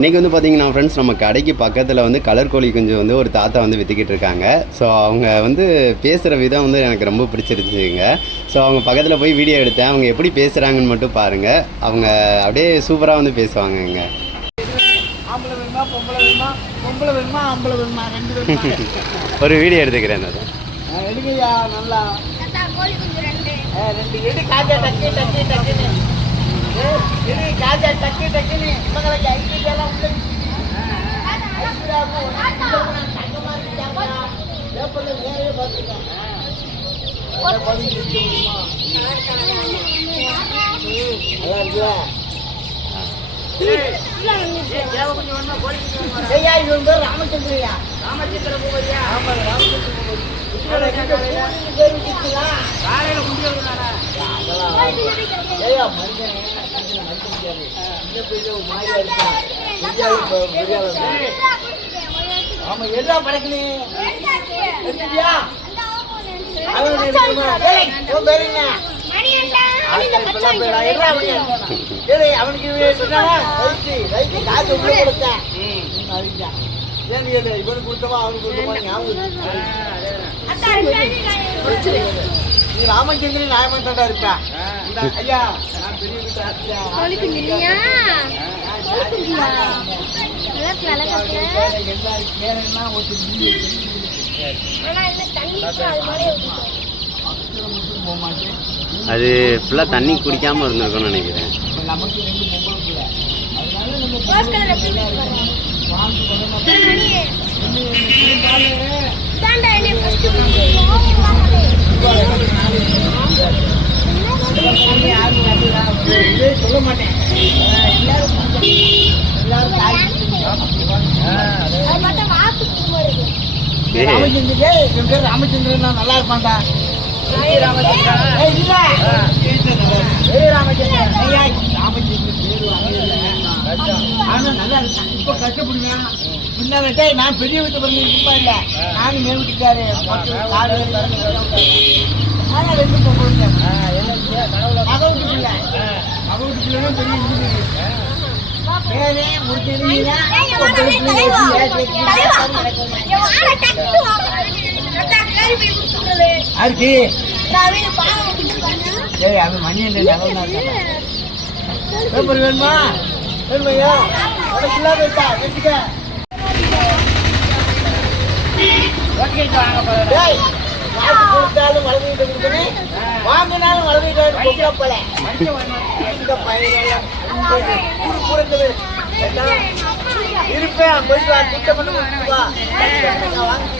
இன்றைக்கி வந்து பார்த்திங்கன்னா ஃப்ரெண்ட்ஸ் நம்ம கடைக்கு பக்கத்தில் வந்து கலர் கோழி குஞ்சு வந்து ஒரு தாத்தா வந்து விற்றுக்கிட்டு இருக்காங்க. ஸோ அவங்க வந்து பேசுகிற விதம் வந்து எனக்கு ரொம்ப பிடிச்சிருந்துச்சுங்க. ஸோ அவங்க பக்கத்தில் போய் வீடியோ எடுத்தேன். அவங்க எப்படி பேசுகிறாங்கன்னு மட்டும் பாருங்கள். அவங்க அப்படியே சூப்பராக வந்து பேசுவாங்கங்க. ஒரு வீடியோ எடுத்துக்கிறேன். எடுக்கையா நல்லா ரெண்டு எடு காஜா டக்கு டக்கு டக்குன்னு காஜா டக்கு டக்குன்னு இவங்களுக்கு ஐக்கியெல்லாம் உள்ள வேறையே பார்த்துருக்கேன். ராமச்சந்திரியா ராமச்சந்திர பூவரியா ஆமா ராமச்சந்திர காலையில குண்டி ஆமா எல்லா படைக்கணே அவனுக்கு காசு உள்ள கொடுத்தேன். இவனுக்கு கொடுத்தவா அவனுக்கு கொடுத்தவா ஞாபகம் நீ ராமச்சந்திரி நியாயமாட்டா இருப்பா. ஐயா நான் பெரிய அது ஃபுல்லாக தண்ணி குடிக்காமல் இருந்திருக்கும்னு நினைக்கிறேன். நமக்கு ரெண்டு பொம்பளை பிள்ளை சொல்ல மாட்டேன். ராமச்சந்திரன் நல்லா இருப்பான்டா. இப்ப கஷ்டப்படுவேன். பின்னாடி நான் பெரிய வீட்டு பிறகு சும்மா இல்லை. நானும் மேல் வீட்டுக்காரு ஆனா ரெண்டு பொம்பளை மக வீட்டு பிள்ளை மக வீட்டு பிள்ளைன்னா பெரிய பேரே முடிச்சிருந்தீங்கன்னா அவன் மணி பேப்பர் வேணுமா வேணுமையா போயிட்டா வச்சுக்க கொடுத்தாலும் வளர்ந்துட்டு கொடுக்கணும், வாங்கினாலும் வளர்ந்துட்டு போல இருப்பேன். போயிட்டு வா, திட்டம் பண்ணி வாங்கி